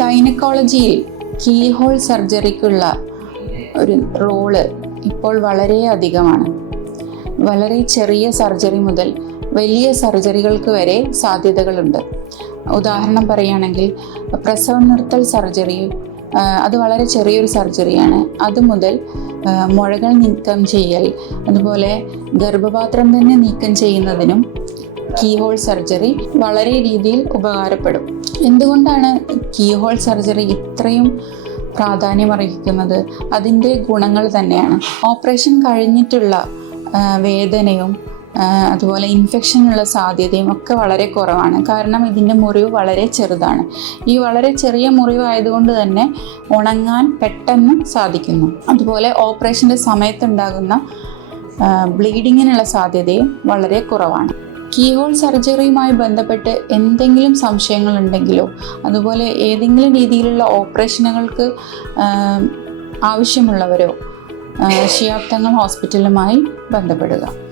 ഗൈനക്കോളജിയിൽ keyhole സർജറിക്കുള്ള ഒരു role ഇപ്പോൾ വളരെ അധികമാണ്. വളരെ ചെറിയ സർജറി മുതൽ വലിയ സർജറികൾക്ക് വരെ സാധ്യതകളുണ്ട്. ഉദാഹരണം പറയുകയാണെങ്കിൽ പ്രസവം നിർത്തൽ സർജറി അത് വളരെ ചെറിയൊരു സർജറിയാണ്. അതുമുതൽ മുതൽ മുഴകൾ നീക്കം ചെയ്യൽ അതുപോലെ ഗർഭപാത്രം തന്നെ നീക്കം ചെയ്യുന്നതിനും കീഹോൾ സർജറി വളരെ രീതിയിൽ ഉപകാരപ്പെടും. എന്തുകൊണ്ടാണ് കീഹോൾ സർജറി ഇത്രയും പ്രാധാന്യം അർഹിക്കുന്നത്? അതിന്റെ ഗുണങ്ങൾ തന്നെയാണ്. ഓപ്പറേഷൻ കഴിഞ്ഞിട്ടുള്ള വേദനയും അതുപോലെ ഇൻഫെക്ഷനുള്ള സാധ്യതയും ഒക്കെ വളരെ കുറവാണ്. കാരണം ഇതിന്റെ മുറിവ് വളരെ ചെറുതാണ്. ഈ വളരെ ചെറിയ മുറിവായതുകൊണ്ട് തന്നെ ഉണങ്ങാൻ പെട്ടെന്ന് സാധിക്കുന്നു. അതുപോലെ ഓപ്പറേഷന്റെ സമയത്തുണ്ടാകുന്ന ബ്ലീഡിങ്ങിനുള്ള സാധ്യതയും വളരെ കുറവാണ്. കീഹോൾ സർജറിയുമായി ബന്ധപ്പെട്ട് എന്തെങ്കിലും സംശയങ്ങളുണ്ടെങ്കിലോ അതുപോലെ ഏതെങ്കിലും രീതിയിലുള്ള ഓപ്പറേഷനുകൾക്ക് ആവശ്യമുള്ളവരോ ശിയാപ്തങ്ങൾ ഹോസ്പിറ്റലുമായി ബന്ധപ്പെടുക.